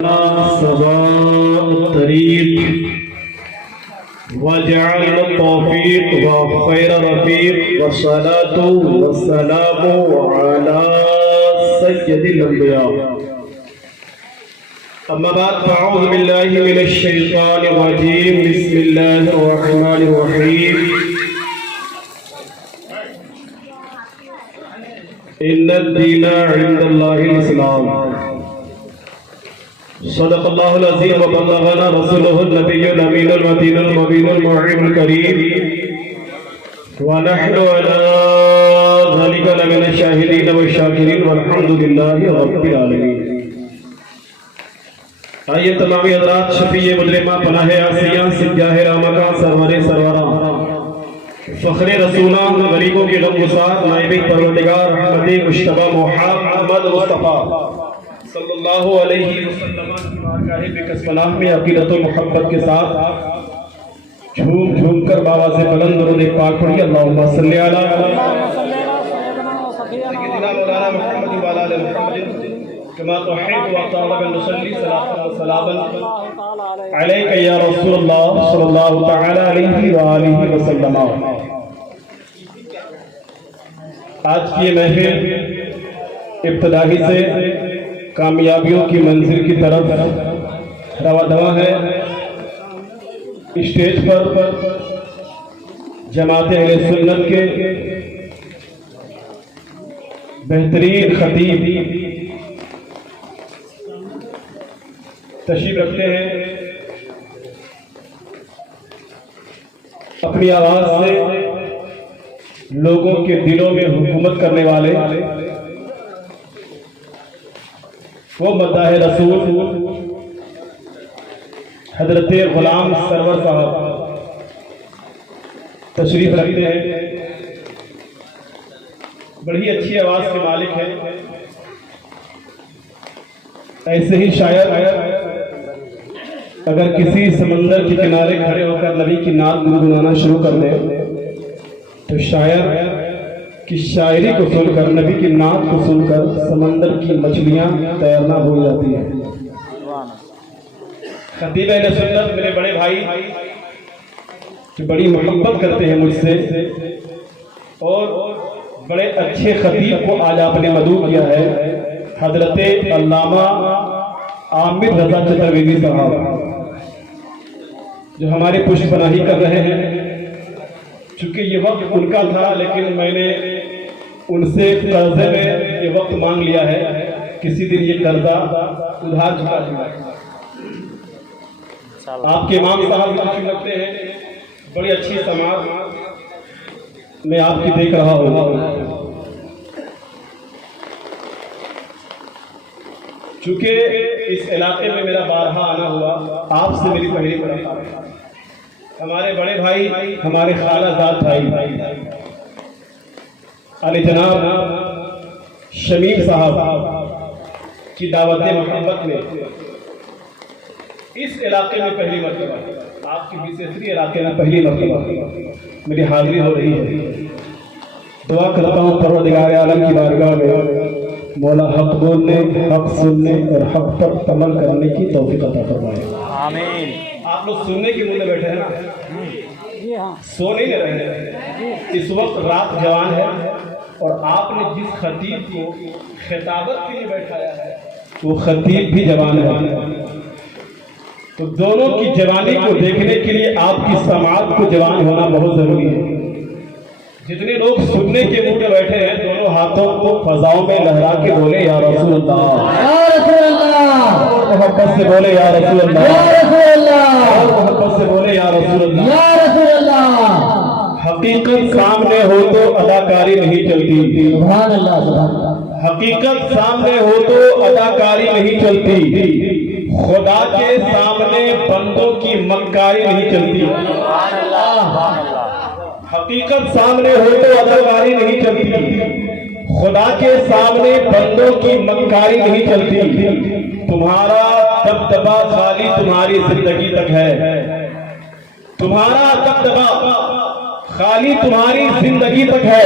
سواء الطريق وجعل التوفيق وخير رفيق والصلاة والسلام على سيد الأنبياء. أما بعد فأعوذ بالله من الشيطان الرجيم. بسم الله الرحمن الرحيم. إن الدين عند الله الإسلام. صدق الله العظيم وبلغنا رسوله النبي الأمين المتين المبين الموعظ الكريم ونحن على ذلك لمن الشاهدين والشاكرين والحمد لله رب العالمين. آئیے تمامی حضرات شفیع مجرمہ پناہ آسیہ سجاہ رامکہ سرور سرورہ فخر رسولان غریبوں کی غم گسار نائب پروردگار احمد مشتبہ محمد مصطفیٰ صلی اللہ علیہ وسلم کی بارگاہ بکسمناہ میں عقیدت و محبت کے ساتھ جھوم جھوم کر بابا سے بلند درود پاک پڑھی. اللہم صلی علی سیدنا مولانا محمد وعلی آل محمد كما تحب وطالب نصلي صلاة وسلاما عليك يا رسول الله صلى الله تعالى عليه وآله وسلم. آج کی محفل ابتدائی سے کامیابیوں کی منزل کی طرف رواں دواں ہے. اسٹیج پر جماعت اہل سنت کے بہترین خطیب تشریف رکھتے ہیں. اپنی آواز سے لوگوں کے دلوں میں حکومت کرنے والے وہ مداح رسول حضرت غلام سرور صاحب تشریف رکھتے ہیں. بڑی اچھی آواز کے مالک ہیں. ایسے ہی شاعر اگر کسی سمندر کے کنارے کھڑے ہو کر نبی کی نعت گنگنانا شروع کر دے تو شاعر کی شاعری کو سن کر نبی کی نعت کو سن کر سمندر کی مچھلیاں تیرنا بھول جاتی ہیں. خطیب اہل سنت میرے بڑے بھائی جو بڑی محبت کرتے ہیں مجھ سے اور بڑے اچھے خطیب کو آج آپ نے مدعو کیا ہے حضرت علامہ عامر رضا چترویدی صاحب جو ہماری پشت پناہی کر رہے ہیں. چونکہ یہ وقت ان کا تھا لیکن میں نے ان سے قرضے میں یہ وقت مانگ لیا ہے. کسی دن یہ قرضہ ادھار چکا دوں گا. آپ کے امام صاحب تشریف رکھتے ہیں. بڑی اچھی سماعت میں آپ کی دیکھ رہا ہوں. چونکہ اس علاقے میں میرا بارہا آنا ہوا, آپ سے میری پہلی ملاقات ہے. ہمارے بڑے بھائی ہمارے خالہ زاد بھائی علی جناب شمیم صاحب کی دعوت محبت میں اس علاقے میں پہلی مرتبہ, آپ کی بیسری علاقے میں پہلی مرتبہ میری حاضری ہو رہی ہے. دعا کرتا ہوں پروردگار عالم کی بارگاہ میں مولا حق بولنے, حق سننے اور حق پر عمل کرنے کی توفیق عطا فرمائے. آمین. آپ لوگ سننے کی منہ میں بیٹھے ہیں نا, سو نہیں لے رہے ہیں. اس وقت رات جوان ہے اور آپ نے جس خطیب کو خطابت کے لیے بیٹھایا ہے وہ خطیب بھی جوان ہے. تو دونوں کی جوانی کو دیکھنے کے لیے آپ کی سماعت کو جوان ہونا بہت ضروری ہے. جتنے لوگ سننے کے منہ میں بیٹھے ہیں دونوں ہاتھوں کو فضاؤں میں لہرا کے بولے یا رسول اللہ, یا رسول اللہ. محبت سے بولے یا رسول اللہ, یا رسول اللہ. محبت سے بولے یا رسول اللہ, یا رسول اللہ. حقیقت سامنے ہو تو اداکاری نہیں چلتی. سبحان اللہ, سبحان اللہ. حقیقت سامنے ہو تو اداکاری نہیں چلتی. خدا کے سامنے بندوں کی مکاری نہیں چلتی. سبحان اللہ. حقیقت سامنے ہو تو اداکاری نہیں چلتی. خدا کے سامنے بندوں کی مکاری نہیں چلتی. تمہارا دبدبا خالی تمہاری زندگی تک ہے. تمہارا دبدبا خالی تمہاری زندگی تک ہے.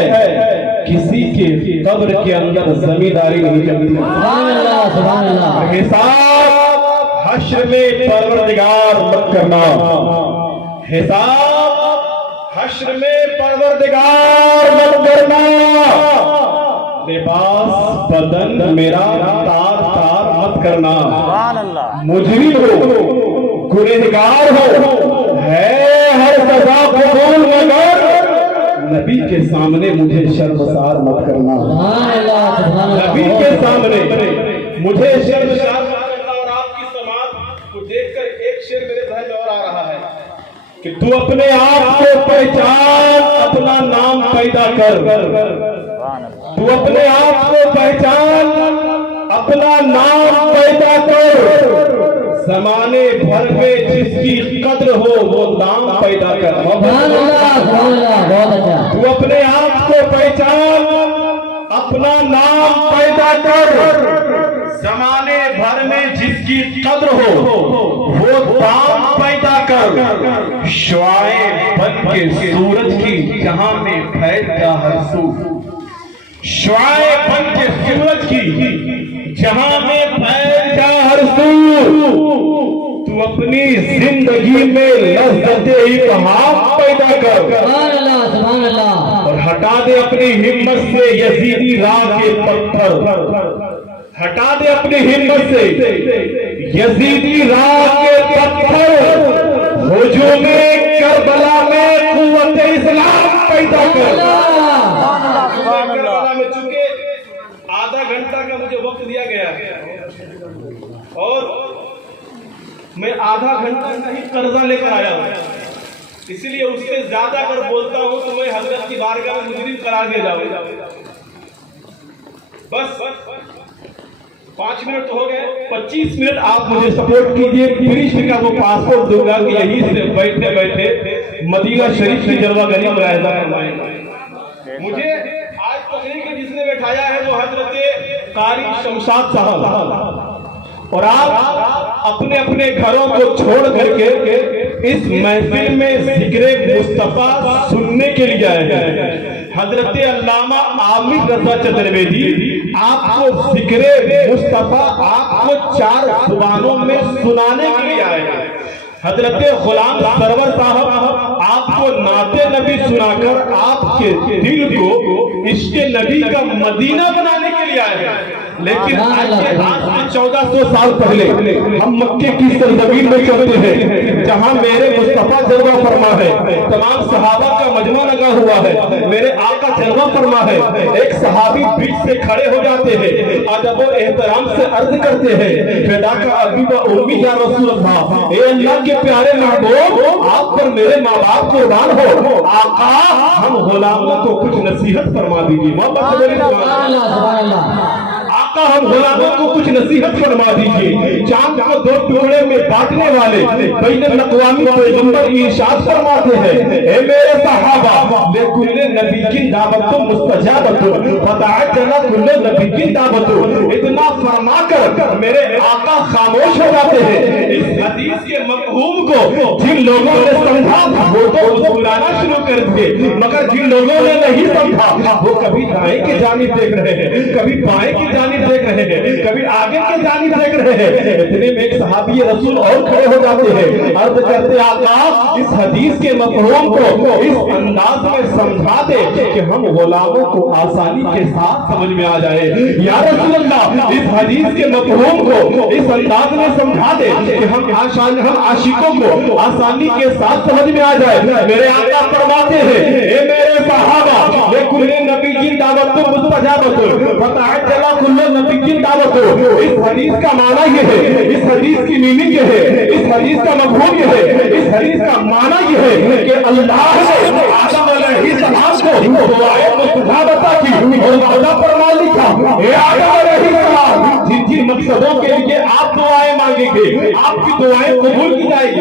کسی کے قبر کے اندر زمینداری نہیں چلتی. سبحان اللہ, سبحان اللہ. حساب حشر میں پروردگار مت کرنا، حساب حشر میں پروردگار مت کرنا، لباس بدن میرا تار تار مت کرنا، مجرم ہو گنہگار ہو ہے ہر سزا قبول مگر نبی کے سامنے مجھے شرمسار مت کرنا، نبی کے سامنے مجھے شرمسار مت کرنا۔ اور آپ کی سماعت کو دیکھ کر ایک شعر میرے ذہن میں اور آ رہا ہے کہ تو اپنے آپ کو پہچان، اپنا نام پیدا کر، تو اپنے آپ کو پہچان، اپنا نام پیدا کر، زمانے بھر میں جس کی قدر ہو وہ نام پیدا کر۔ تو اپنے آپ کو پہچان، اپنا نام پیدا کر، زمانے بھر میں جس کی قدر ہو وہ نام پیدا کر، شعاع بن کے سورج کی جہاں میں پھیل جا ہر سو، شعاع بن کے سورج کی جہاں میں پھیل جا ہر سو، تو اپنی زندگی میں لذت ابہام پیدا کر، اور ہٹا دے اپنی ہمت سے یزیدی راہ کے پتھر، ہٹا دے اپنی ہمت سے یزیدی راہ کے پتھر، ہجوم کربلا میں قوت اسلام پیدا کر۔ کربلا میں چونکہ آدھا گھنٹہ کا مجھے وقت دیا گیا اور میں آدھا گھنٹہ کا ہی قرضہ لے کر آیا ہوں، اسی لیے اس سے زیادہ اگر بولتا ہوں تو میں حضرت کی بارگاہ میں مجرم قرار دیا جاؤں۔ بس 5 منٹ تو ہو گئے، 25 منٹ آپ مجھے سپورٹ کیجئے، پھر کا وہ پاسپورٹ دوں گا کہ یہیں سے بیٹھے بیٹھے مدینہ شریف کی جلوہ گری ملاحظہ فرمائیں گے۔ مجھے آج تقریر کے جس نے بٹھایا ہے وہ حضرت قاری شمشاد صاحب، اور آپ اپنے اپنے گھروں کو چھوڑ کر کے اس محفل میں ذکر مصطفیٰ سننے کے لیے آئے ہیں۔ حضرت علامہ عامر رضا چترویدی آپ کو ذکر مصطفیٰ آپ کو 4 زبانوں میں سنانے کے لیے آئے ہیں۔ حضرت غلام سرور صاحب آپ کو نعت نبی سنا کر آپ کے دل کو عشق نبی کا مدینہ بنانے کے لیے آئے ہیں۔ لیکن آج سے 1400 سال پہلے ہم مکے کی سرزمین میں چلتے ہیں جہاں میرے مصطفیٰ جلوہ فرما ہے، تمام صحابہ کا مجمع لگا ہوا ہے، میرے آقا جلوہ فرما ہے، ایک صحابی بیچ سے کھڑے ہو جاتے ہیں، ادب و احترام سے عرض کرتے ہیں فدا کا ابی و امی یا رسول اللہ، اے اللہ کے پیارے محبوب آپ پر میرے ماں باپ قربان ہو، آقا ہم غلاموں کو کچھ نصیحت فرما دیجیے۔ آقا ہم غلاموں کو کچھ نصیحت فرما دیجیے۔ چاند کو 2 ٹکڑے میں بانٹنے والے بین الاقوامی پیغمبر ارشاد فرماتے ہیں اے میرے صحابہ لکل نبی کی دعوت مستجابت فتعجل کل نبی کی دعوت، اتنا فرما کر میرے آقا خاموش ہو جاتے ہیں۔ اس حدیث کے مفہوم کو جن لوگوں نے سمجھا وہ تو مسکرانا شروع کر دیے، مگر جن لوگوں نے نہیں سمجھا وہ کبھی دائیں کی جانب دیکھ رہے ہیں، کبھی بائیں کی جانب دیکھ رہے ہیں، کبھی آگے کی جانب دیکھ رہے ہیں۔ اتنے میں ایک صحابی رسول اور کھڑے ہو جاتے ہیں، عرض کرتے آقا اس حدیث کے مفہوم کو اس انداز میں سمجھا دے کہ ہم غلاموں کو آسانی کے ساتھ سمجھ میں آ جائے۔ یا رسول اللہ اس حدیث کے مفہوم کو اس انداز میں سمجھا دے کہ ہم عاشقوں کو آسانی کے ساتھ سمجھ میں آ جائے۔ میرے آقا فرماتے ہیں اے میرے صحابہ لکل نبی کی دعوت مستجابت فتعجل کل نبی کی دعوت۔ اس حدیث کا معنی یہ ہے، اس حدیث کی میننگ یہ ہے، اس حدیث کا مفہوم یہ ہے، اس حدیث کا معنی یہ ہے کہ اللہ نے آدم علیہ السلام کو دعائے مستجابت کی اور وعدہ فرما لکھا اے آدم علیہ السلام جن جن مقصدوں کے لیے آپ دعائیں مانگیں گے آپ کی دعائیں قبول کی جائے گی۔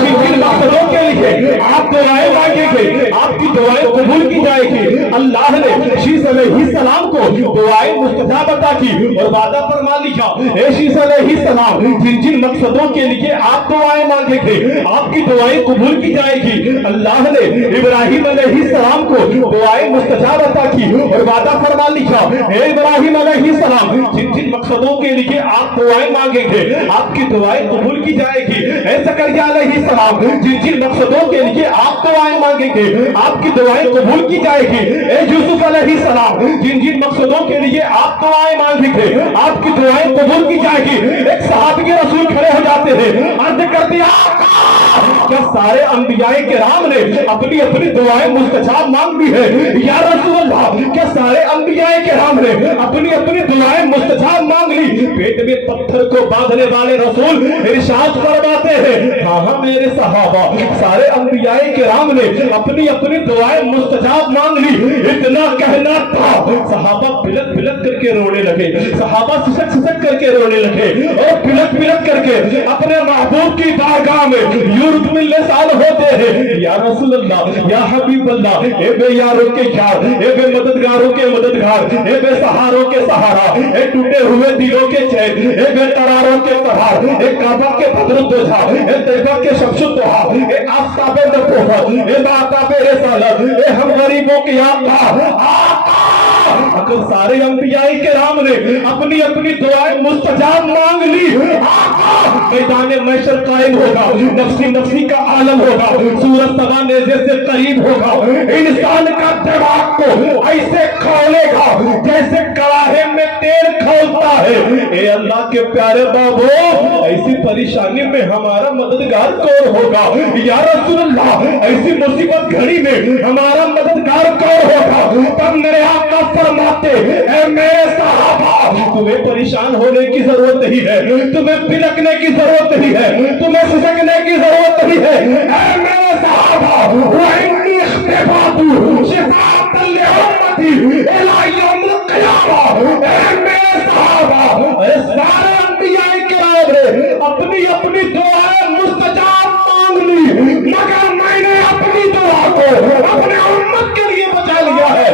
جن جن مقصدوں کے لیے آپ دعائیں مانگیں گے آپ کی دعائیں قبول کی جائے گی۔ اللہ نے شیس علیہ السلام کو دعائیں مستجاب عطا کی اور وعدہ فرما لکھا اے شیس علیہ السلام جن جن مقصدوں کے لیے آپ دعائیں مانگیں گے آپ کی دعائیں قبول کی جائے گی۔ اللہ نے ابراہیم علیہ السلام کو دعائیں مستجاب عطا کی اور وعدہ فرما لکھا اے ابراہیم علیہ السلام جن جن مقصدوں کے لیے آپ دعائیں مانگیں ہیں آپ کی دعائیں قبول کی جائے گی۔ اے زکریا علیہ السلام جن جن مقصدوں کے لیے آپ دعائیں مانگیں گے آپ کی دعائیں قبول کی جائے گی۔ اے یوسف علیہ السلام جن جن مقصدوں کے لیے آپ دعائیں مانگیں گے آپ کی دعائیں قبول کی جائے گی۔ ایک صحابی رسول کھڑے ہو جاتے ہیں، عرض کرتے ہیں کیا سارے انبیاء کرام نے اپنی اپنی دعائیں مستجاب مانگ لی ہے؟ یا رسول اللہ کیا سارے انبیاء کرام نے اپنی اپنی دعائیں مستجاب مانگ لی؟ پیٹ میں پتھر کو باندھنے والے رسول ارشاد فرماتے ہیں ہاں ہاں میرے صحابہ سارے انبیاء کرام نے اپنی اپنی دعائیں مستجاب مانگ لی۔ اتنا کہنا تھا صحابہ پلک پلک کر کے رونے لگے، صحابہ سسک سسک کر کے رونے لگے اور پلک پلک کر کے اپنے محبوب کی بارگاہ میں یورپ میں لسان ہوتے ہیں یا رسول اللہ یا حبیب اللہ اے بے یاروں کے یار، اے بے مددگاروں کے مددگار، اے بے سہاروں کے سہارا، اے ٹوٹے ہوئے دلوں کے چین، اے بے قراروں کے قرار، اے کعبہ کے بدر الدجا، اے طیبہ کے شمس الضحا، اے آفتاب نبوت، اے مآتاب رسالت، اے ہم غریبوں کے آقا۔ اگر سارے انبیاء کرام نے اپنی اپنی دعائیں مستجاب مانگ لی آقا میدان محشر قائم ہوگا، نفسی نفسی کا عالم ہوگا، سورج سوا نیزے سے قریب ہوگا، انسان کا دماغ کو ایسے کھولے گا جیسے کڑاہے میں تیل کھولتا ہے۔ اے اللہ کے پیارے بابو ایسی پریشانی میں ہمارا مددگار کون ہوگا؟ یا رسول اللہ ایسی مصیبت گھڑی میں ہمارا مددگار کون ہوگا؟ تب میرے آقا فرماتے اے میرے صحابہ تمہیں پریشان ہونے کی ضرورت نہیں ہے، تمہیں پلکنے کی ضرورت نہیں ہے، تمہیں سسکنے کی ضرورت نہیں ہے۔ اے میرے صحابہ وَإِنِّي اخْتِبَاتُ شِفَاءً لِأُمَّتِي إِلَىٰ يَوْمِ الْقِيَامَةِ۔ اے میرے صحابہ اے سارے انبیاء کرام نے اپنی اپنی دعائیں مستجاب مانگ لی مگر میں نے اپنی دعا کو اپنے امت کے لیے بچا لیا ہے۔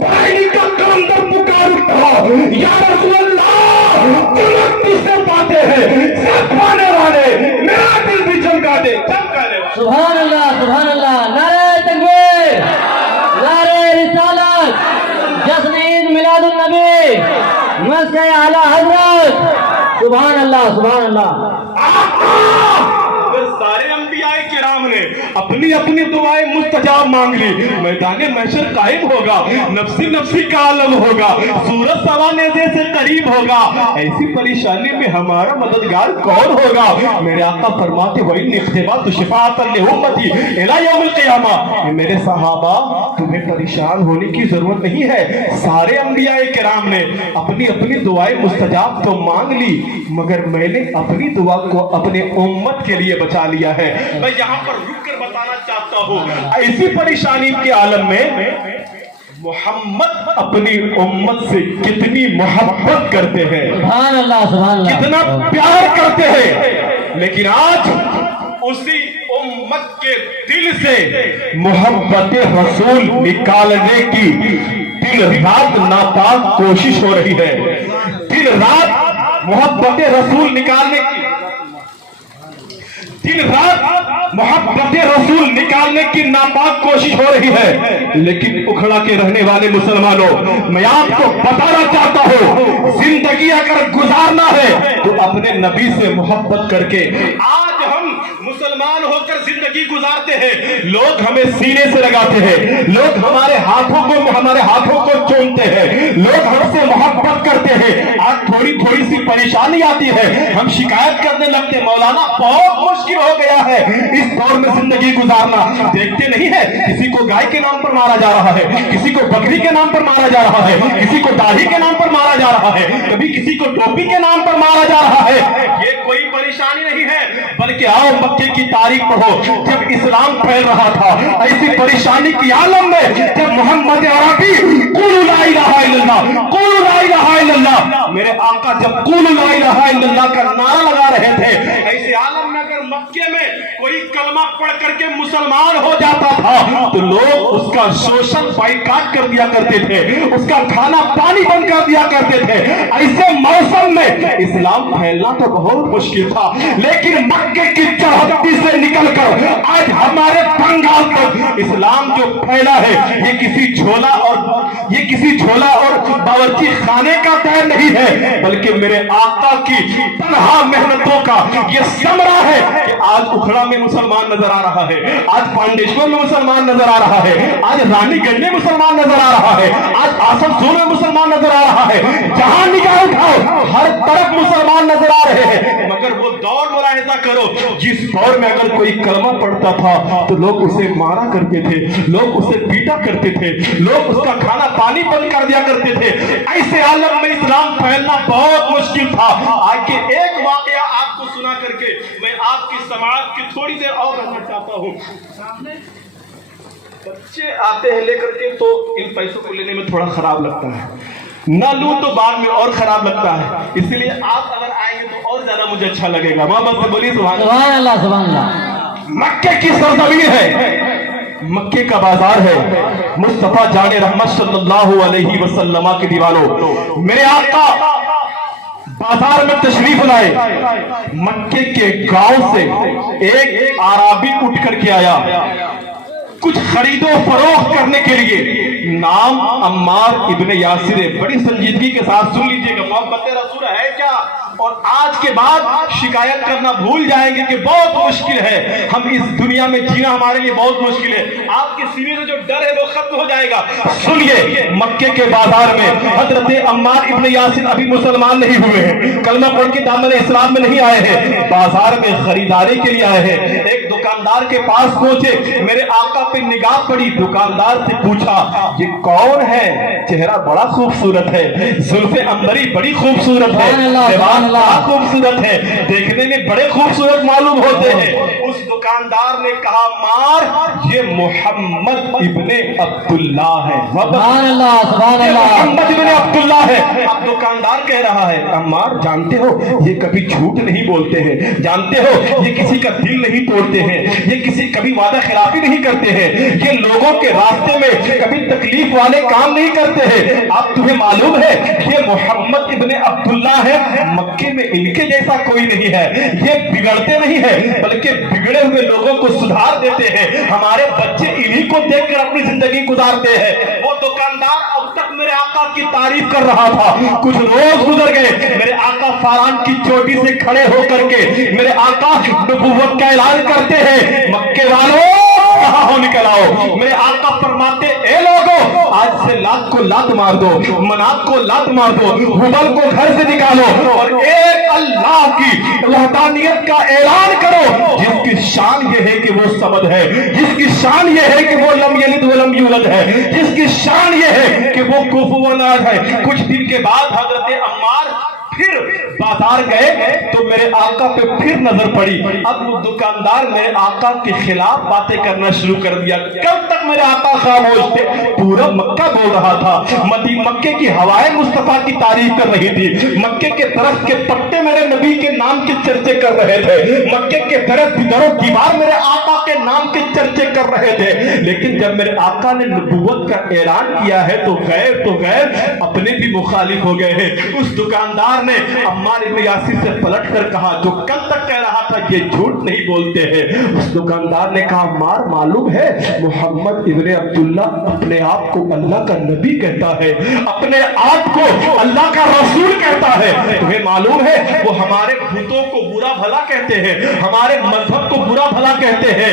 بھائی کا کلندر پکار اٹھا یا رسول اللہ چمکتی سے پاتے ہیں سب پانے والے میرا دل بھی چمکا دے چمکا دے۔ سبحان اللہ نعرہ تکبیر، نعرہ رسالت، جشن عید میلاد النبی، مسجد اعلی حضرت۔ سبحان اللہ سارے انبیاء کرام نے اپنی اپنی دعائیں مستجاب مانگ لی، میدان محشر قائم ہوگا، نفسی نفسی کا عالم ہوگا، سورج سوا نیزے سے قریب ہوگا، ایسی پریشانی میں ہمارا مددگار کون ہوگا؟ میرے آقا فرماتے وَإِنِّي اخْتِبَاتُ شِفَاءً لِأُمَّتِي إِلَىٰ يَوْمِ الْقِيَامَةِ۔ میرے صحابہ تمہیں پریشان ہونے کی ضرورت نہیں ہے، سارے انبیاء کرام نے اپنی اپنی دعائیں مستجاب تو مانگ لی مگر میں نے اپنی دعا کو اپنے امت کے لیے بچا لیا ہے۔ میں یہاں پر رک کر بتانا چاہتا ہوں ایسی پریشانی کے عالم میں محمد اپنی امت سے کتنی محبت کرتے ہیں، سبحان اللہ کتنا پیار کرتے ہیں، لیکن آج اسی امت کے دل سے محبت رسول نکالنے کی دن رات ناپاک کوشش ہو رہی ہے، دن رات محبت رسول نکالنے کی دن رات محبت رسول نکالنے کی ناپاک کوشش ہو رہی ہے۔ لیکن اکھڑا کے رہنے والے مسلمانوں میں آپ کو بتانا چاہتا ہوں زندگی اگر گزارنا ہے تو اپنے نبی سے محبت کر کے۔ آج ہم مسلمان ہو کر زندگی گزارتے ہیں، لوگ ہمیں سینے سے لگاتے ہیں، لوگ ہمارے ہاتھوں کو چومتے ہیں، لوگ ہم سے محبت کرتے ہیں۔ آج تھوڑی سی پریشانی آتی ہے ہم شکایت کرنے لگتے مولانا بہت مشکل ہو گیا ہے اس دور میں زندگی گزارنا۔ دیکھتے نہیں ہے کسی کو گائے کے نام پر مارا جا رہا ہے، کسی کو بکری کے نام پر مارا جا رہا ہے، کسی کو داڑھی کے نام پر مارا جا رہا ہے، کبھی کسی کو ٹوپی کے نام پر مارا جا رہا ہے۔ یہ کوئی پریشانی نہیں ہے بلکہ آؤ مکے کی تاریخ پڑھو، جب اسلام پھیل رہا تھا ایسی پریشانی کی عالم میں جب محمد عربی قولوا لا الہ الا اللہ، قولوا لا الہ الا اللہ میرے آقا جب قول لا الہ الا اللہ کا نعرہ لگا رہے تھے، ایسے عالم میں اگر مکے میں کوئی کلمہ پڑھ کر کے مسلمان ہو جاتا تھا تو لوگ اس کا سوشل بائیکاٹ کر دیا کرتے تھے، اس کا کھانا پانی بند کر دیا کرتے تھے۔ ایسے موسم میں اسلام پھیلنا تو بہت مشکل تھا، لیکن مکے کی چرہدی سے نکل کر آج ہمارے بنگال تک اسلام جو پھیلا ہے، یہ کسی جھولا اور باورچی خانے کا دیر نہیں ہے، بلکہ میرے آقا کی تنہا محنتوں کا یہ ثمرہ ہے کہ آج اکھڑا میں مسلمان نظر آ رہا ہے، آج پانڈیشور میں مسلمان نظر آ رہا ہے، آج رانی گنج میں مسلمان نظر آ رہا ہے، آج آسم سور میں مسلمان نظر آ رہا ہے، جہاں نگاہ اٹھاؤ ہر طرف مسلمان نظر آ رہے ہیں۔ مگر وہ دور ملاحظہ کرو جس دور میں اگر کوئی کلمہ پڑھتا تھا تو لوگ اسے مارا کرتے تھے، لوگ اسے پیٹا کرتے تھے، لوگ اس کا کھانا پانی بند کر دیا کرتے تھے۔ ایسے عالم میں اسلام پھیلنا بہت مشکل تھا۔ آج کے ایک واقعہ آپ کو سنا کر کے میں آپ کی سماعت کی تھوڑی دیر اور رہنا چاہتا ہوں۔ بچے آتے ہیں لے کر کے تو ان پیسوں کو لینے میں تھوڑا خراب لگتا ہے، نہ لوں تو بعد میں اور خراب لگتا ہے، اس لیے آپ اگر آئیں گے تو اور زیادہ مجھے اچھا لگے گا۔ محمد سے بولیے سبحان اللہ۔ سبحان اللہ۔ مکے کی سرزمین ہے، مکے کا بازار ہے، مصطفیٰ جان رحمت صلی اللہ علیہ وسلم کے دیوانوں، میرے آقا بازار میں تشریف لائے۔ مکے کے گاؤں سے ایک عربی اٹھ کر کے آیا کچھ خرید و فروخت کرنے کے لیے، نام عمار ابن یاسر ہے۔ بڑی سنجیدگی کے ساتھ سن لیجئے گا، محبت رسول ہے کیا؟ اور آج کے بعد شکایت کرنا بھول جائیں گے کہ بہت مشکل ہے، ہم اس دنیا میں جینا ہمارے لیے بہت مشکل ہے، آپ کے سینے سے جو ڈر ہے وہ ختم ہو جائے گا۔ سنیے، مکے کے بازار میں حضرت عمار ابن یاسر ابھی مسلمان نہیں ہوئے ہیں، کلمہ پڑھ کے دامن اسلام میں نہیں آئے ہیں، بازار میں خریداری کے لیے آئے ہیں۔ ایک دکاندار کے پاس پہنچے، میرے آقا پہ نگاہ پڑی، دکاندار سے پوچھا یہ کون ہے؟ چہرہ بڑا خوبصورت ہے، زلف عنبری بڑی خوبصورت ہے، لباس بڑا خوبصورت ہے، دیکھنے میں بڑے خوبصورت معلوم ہوتے ہیں۔ اس دکاندار نے کہا مار یہ محمد ابن عبداللہ ہے، سبحان اللہ سبحان اللہ، محمد ابن عبداللہ ہے۔ اب دکاندار کہہ رہا ہے عمار جانتے ہو یہ کبھی جھوٹ نہیں بولتے ہیں، جانتے ہو یہ کسی کا دل نہیں توڑتے ہیں، یہ کسی کبھی وعدہ خلافی نہیں کرتے ہیں، یہ لوگوں کے راستے میں کبھی تکلیف والے کام نہیں کرتے ہیں۔ اب تمہیں معلوم ہے یہ محمد ابن عبداللہ ہے، مکے میں ان کے جیسا کوئی نہیں ہے، یہ بگڑتے نہیں ہیں بلکہ بگڑے ہوئے لوگوں کو سدھار دیتے ہیں، ہمارے بچے انہی کو دیکھ کر اپنی زندگی گزارتے ہیں۔ وہ دکاندار اب تک میرے آقا کی تعریف کر رہا تھا، کچھ روز گزر گئے، میرے آقا فاران کی چوٹی سے کھڑے ہو کر کے میرے آقا نبوت کا اعلان کرتے ہیں، مکے والوں کہاں ہو نکل آؤ۔ میرے آقا فرماتے اے لوگو آج سے لات کو لات مار دو، منات کو لات مار دو، ہبل کو گھر سے نکالو اور ایک اللہ کی وحدانیت کا اعلان کرو جس کی شان یہ ہے کہ وہ صمد ہے، جس کی شان یہ ہے کہ وہ لم یلد ولم یولد ہے، جس کی شان یہ ہے کہ وہ کفو احد ہے۔ کچھ دن کے بعد حضرت عمار پھر بازار گئے تو میرے آقا پہ پھر نظر پڑی، اب وہ دکاندار میرے آقا کے خلاف باتیں کرنا شروع کر دیا۔ کل تک میرے آقا خاموش تھے، پورا مکہ بول رہا تھا، مکے کی ہوائیں مصطفیٰ کی تعریف کر رہی تھی، مکے کے درخت کے پتے میرے نبی کے نام کے چرچے کر رہے تھے، مکے کے درخت در و دیوار میرے آقا کے نام کے چرچے کر رہے تھے۔ لیکن جب میرے آقا نے نبوت کا اعلان کیا ہے تو غیر اپنے بھی مخالف ہو گئے ہیں۔ اس دکاندار نے عمار ابن یاسر سے پلٹ کر کہا جو کل تک کہہ رہا تھا یہ جھوٹ نہیں بولتے ہیں۔ اس دکاندار نے کہا عمار معلوم ہے محمد ابن عبداللہ اپنے آپ کو اللہ کا نبی کہتا ہے، اپنے آپ کو اللہ کا رسول کہتا ہے، تمہیں معلوم ہے وہ ہمارے بتوں کو برا بھلا کہتے ہیں، ہمارے مذہب کو برا بھلا کہتے ہیں۔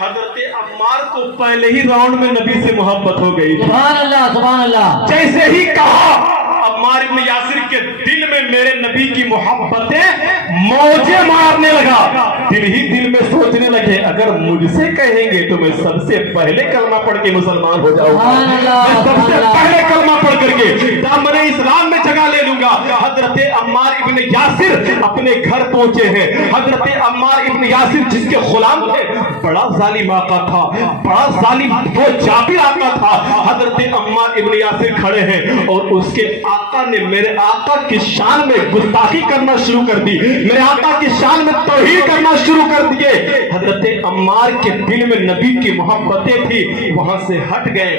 حضرت عمار کو پہلے ہی راؤنڈ میں نبی سے محبت ہو گئی، سبحان اللہ سبحان اللہ۔ جیسے ہی کہا عمار ابن یاسر کے دل میں میرے نبی کی محبتیں موجیں مارنے لگا، دل ہی دل میں سوچنے لگے اگر مجھ سے کہیں گے تو میں سب سے پہلے کلمہ پڑھ کے مسلمان ہو جاؤں گا، میں سب سے پہلے کلمہ پڑھ کر کے دامن اسلام میں جگہ لے لوں گا۔ حضرت عمار ابن یاسر اپنے گھر پہنچے ہیں. حضرت عمار ابن یاسر جس کے غلام تھے, بڑا ظالم آقا تھا, بڑا ظالم وہ جابر آقا تھا. حضرت عمار ابن یاسر کھڑے ہیں اور اس کے آقا نے میرے آقا کی شان میں گستاخی کرنا شروع کر دی, میرے آقا کی شان میں توہین کرنا شروع کر دیے. حضرت عمار کے دل میں نبی کی محبتیں تھی, وہاں سے ہٹ گئے.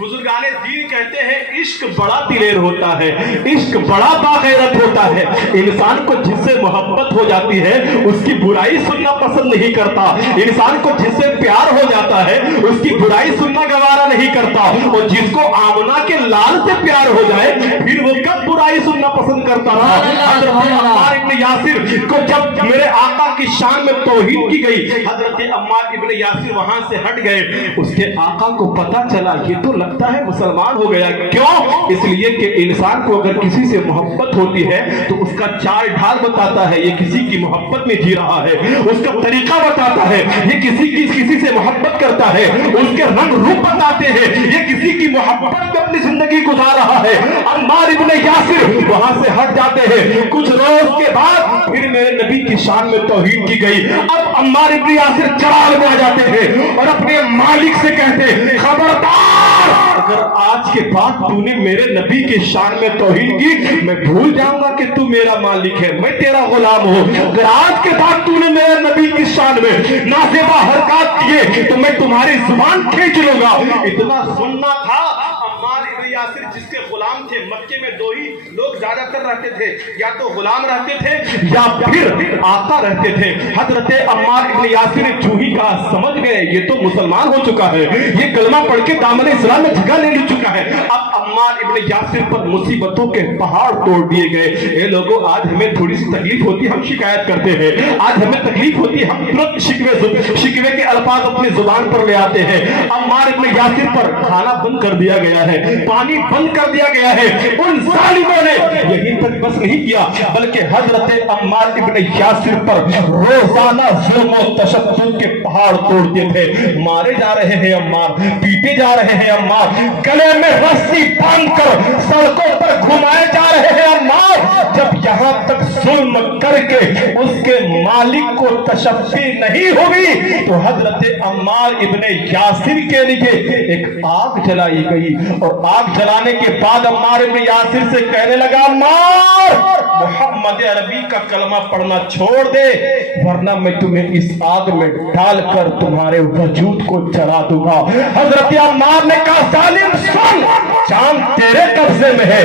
بزرگان دین کہتے ہیں عشق بڑا دلیر ہوتا ہے, عشق بڑا باغیرت ہوتا ہے. انسان کو جس سے محبت ہو جاتی ہے اس کی برائی سننا پسند نہیں کرتا, انسان کو جس سے پیار ہو جاتا ہے اس کی برائی سننا گوارا نہیں کرتا, اور جس کو آمنہ کے لال سے پیار ہو جائے پھر وہ کب برائی سننا پسند کرتا رہا. حضرت عمار ابن یاسر کو جب میرے آقا کی شان میں توہین کی گئی, حضرت عمار ابن یاسر وہاں سے ہٹ گئے. اس کے آقا کو پتا چلا یہ تو لگتا ہے مسلمان ہو گیا. کیوں؟ اس لیے کہ انسان کو اگر کسی سے محبت ہوتی ہے تو اس کا چال ڈھال بتاتا ہے یہ کسی کی محبت میں جی رہا ہے, اس کا طریقہ بتاتا ہے یہ کسی سے محبت کرتا ہے, اس کے رنگ روپ بتاتے ہیں یہ کسی کی محبت میں اپنی زندگی گزار رہا ہے. عمار ابن یاسر وہاں سے ہٹ جاتے ہیں. کچھ روز کے بعد پھر میرے نبی کی شان میں توہین کی گئی. اب عمار ابن یاسر چراغ میں آ جاتے ہیں اور اپنے مالک سے کہتے ہیں خبردار, اگر آج کے بعد تو نے میرے نبی کی شان میں توہین کی میں بھول جاؤں گا کہ تو میرا مالک ہے, میں تیرا غلام ہوں. اگر آج کے بعد تو نے میرے نبی کی شان میں نازیبا حرکات کیے تو میں تمہاری زبان کھینچ لوں گا. اتنا سننا تھا. عمار ابن یاسر جس کے غلام تھے, مکے میں دو ہی لوگ زیادہ تر رہتے تھے, یا تو غلام رہتے تھے یا پھر آقا رہتے تھے. حضرت عمار ابن یاسر نے جو ہی کہا سمجھ گئے یہ تو مسلمان ہو چکا ہے, یہ کلمہ پڑھ کے دامن اسلام میں جگہ لے چکا ہے. اب عمار ابن یاسر پر مصیبتوں کے پہاڑ توڑ دیے گئے. اے لوگوں, آج ہمیں تھوڑی سی تکلیف ہوتی ہم شکایت کرتے ہیں, آج ہمیں تکلیف ہوتی ہم ترنت شکوے کے الفاظ اپنی زبان پر لے آتے ہیں. عمار ابن یاسر پر کھانا بند کر دیا گیا ہے, پانی بند کر دیا گیا ہے. ان ظالموں نے یہیں تک بس نہیں کیا بلکہ حضرت عمار ابن یاسر پر روزانہ ظلم و تشدد کے پہاڑ توڑتے تھے. مارے جا رہے ہیں عمار, پیٹے جا رہے ہیں عمار, گلے میں رسی باندھ کر سڑکوں پر گھمائے جا رہے ہیں عمار. جب یہاں تک ظلم کر کے اس کے مالک کو تشفی نہیں ہوئی تو حضرت عمار ابن یاسر کے لیے ایک آگ جلائی گئی, اور آگ جلانے کے بعد عمار ابن یاسر سے کہنے لگا عمار محمد عربی کا کلمہ پڑھنا چھوڑ دے ورنہ میں تمہیں اس آگ میں ڈال کر تمہارے وجود کو جلا دوں گا. حضرت عمار نے کہا ظالم سن, جان تیرے قبضے میں ہے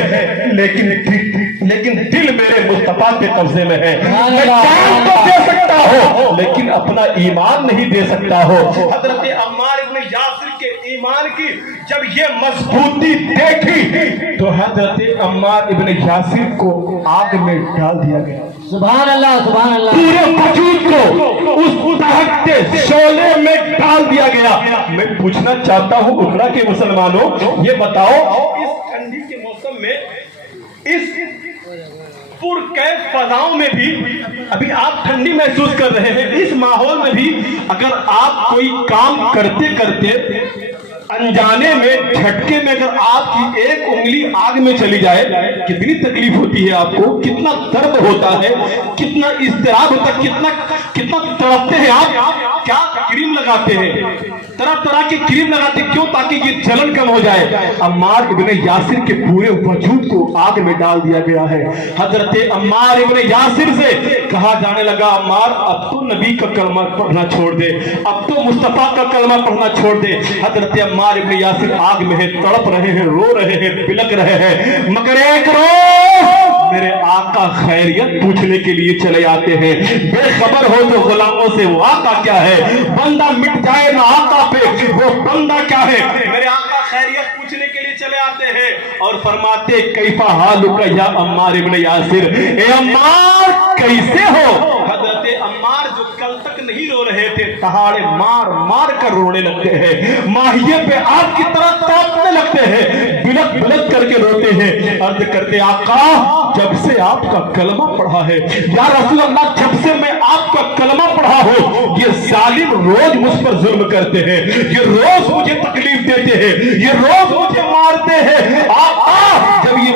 لیکن دل میرے مصطفیٰ کے قبضے میں ہے. میں جان تو دے سکتا ہوں لیکن اپنا ایمان نہیں دے سکتا ہو. حضرت عمار ابن یاسر کے ایمان کی جب یہ مضبوطی دیکھی تو حضرت عمار ابن یاسر کو آگ میں ڈال دیا گیا. سبحان اللہ, سبحان اللہ. پورے وجود کو اس دہکتے شعلے میں ڈال دیا گیا. میں پوچھنا چاہتا ہوں اٹھنا کے مسلمانوں, یہ بتاؤ اس ٹھنڈی کے موسم میں اس پرکیف فضاؤں میں بھی ابھی آپ ٹھنڈی محسوس کر رہے ہیں, اس ماحول میں بھی اگر آپ کوئی کام کرتے کرتے انجانے میں جھٹکے میں اگر آپ کی ایک انگلی آگ میں چلی جائے کتنی تکلیف ہوتی ہے آپ کو, کتنا درد ہوتا ہے, کتنا اضطراب ہوتا ہے, کتنا تڑپتے ہیں آپ. کیا کریم لگاتے ہیں, طرح طرح کی کریم لگاتے ہیں, کیوں؟ تاکہ یہ جلن کم ہو جائے. عمار ابن یاسر کے پورے وجود کو آگ میں ڈال دیا گیا ہے. حضرت عمار ابن یاسر سے کہا جانے لگا عمار اب تو نبی کا کلمہ پڑھنا چھوڑ دے, اب تو مصطفیٰ کا کلمہ پڑھنا چھوڑ دے. حضرت عمار ابن یاسر آگ میں ہے, تڑپ رہے ہیں, رو رہے ہیں, بلک رہے ہیں, مگر ایک روز میرے آقا خیریت پوچھنے کے لیے چلے آتے ہیں. بے خبر ہو تو غلاموں سے وہ آقا کیا ہے, بندہ مٹ جائے نہ آقا پہ وہ بندہ کیا ہے. میرے آقا خیریت پوچھنے کے لیے چلے آتے ہیں اور فرماتے کیفا حالک یا عمار ابن یاسر, اے عمار کیسے ہو. حضرت عمار جو کل تک نہیں رو رہے تھے تہاڑے مار مار کر رونے لگتے ہیں, ماہیے پہ آگ کی طرح تڑپنے لگتے ہیں, بلک بلک کر کے روتے ہیں. عرض کرتے آقا جب سے آپ کا کلمہ پڑھا ہے یا رسول اللہ, جب سے میں آپ کا کلمہ پڑھا ہوں یہ ظالم روز مجھ پر ظلم کرتے ہیں, یہ روز مجھے تکلیف دیتے ہیں, یہ روز مجھے مارتے ہیں. آقا جب یہ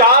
4